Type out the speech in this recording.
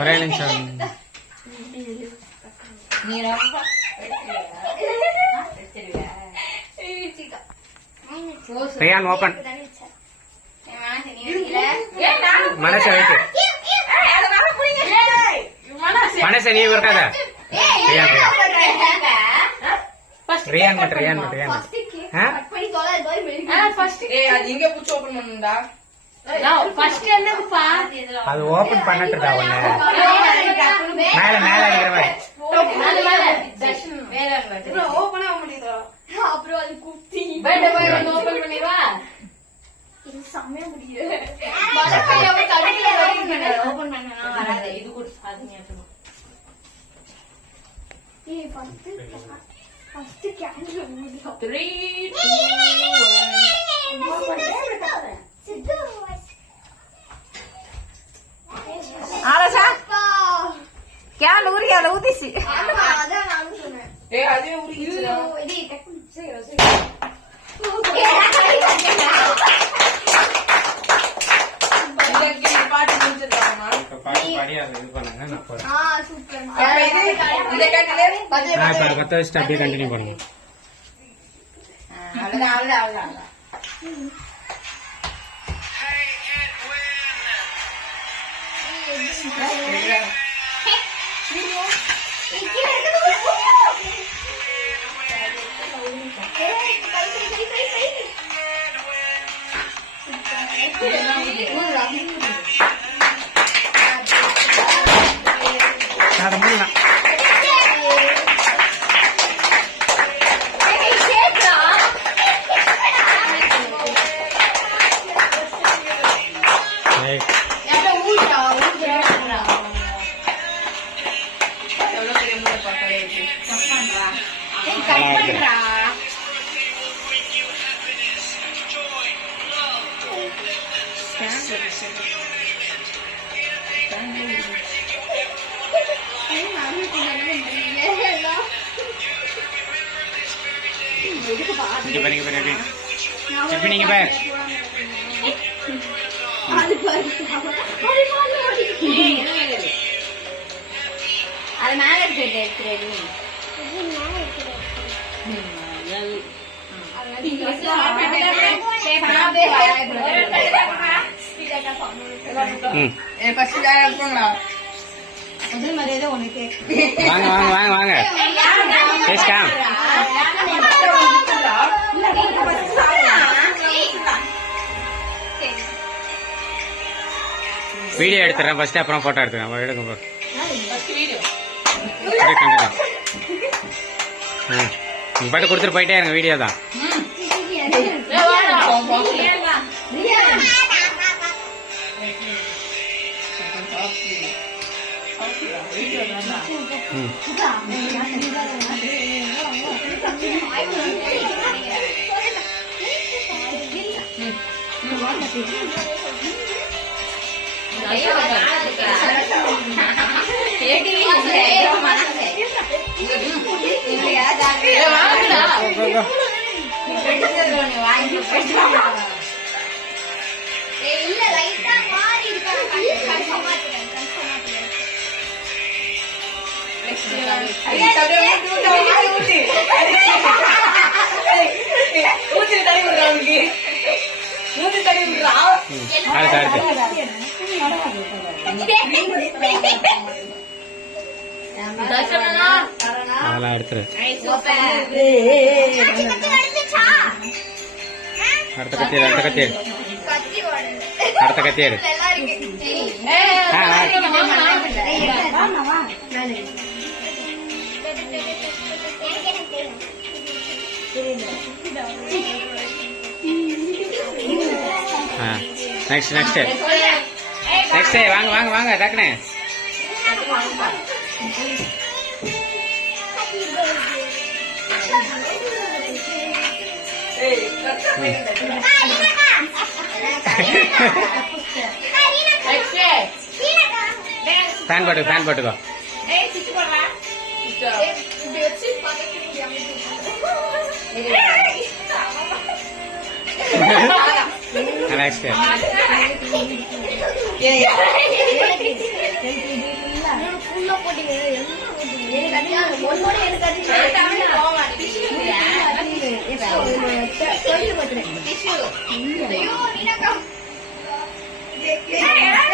ஒரே நிமிஷம். ரியான் ஓபன். மனச வைத்து மனச நீ இருக்காத. ரியான் மட்டும் ரியான் மட்டும் ரியான் அது ஓபன் பண்ணட்டுடா ஒண்ணு. மேல மேல அடிக்கிற மாதிரி கேன் ஊறியால ஊதிச்சு. பத்த வச்சுட்டு அப்படியே கண்டினியூ பண்ணுங்க. நீங்க பாரு அது மேல எடுத்து வாங்க வாங்க வாங்க வாங்க பேசிட்டான். வீடியோ எடுத்துறேன் ஃபர்ஸ்ட், அப்புறம் போட்டோ எடுத்துக்கிறேன். எடுங்க பாட்டு கொடுத்துட்டு போயிட்டே இருங்க. வீடியோ தான். அதெல்லாம் எடுத்துரு. அடுத்த கத்தியர் அடுத்த கத்தியர் அடுத்த கத்தியர். நெக்ஸ்ட் நெக்ஸ்ட் நெக்ஸ்ட் வாங்க வாங்க வாங்க டக்குனே. ஃபேன் போட்டு ஃபேன் போட்டுக்கோ. நெக்ஸ்ட் ஃபுல்லா போட்டீங்க எனக்கு அதிகம் ஒன்னோட எனக்கு அதிகம்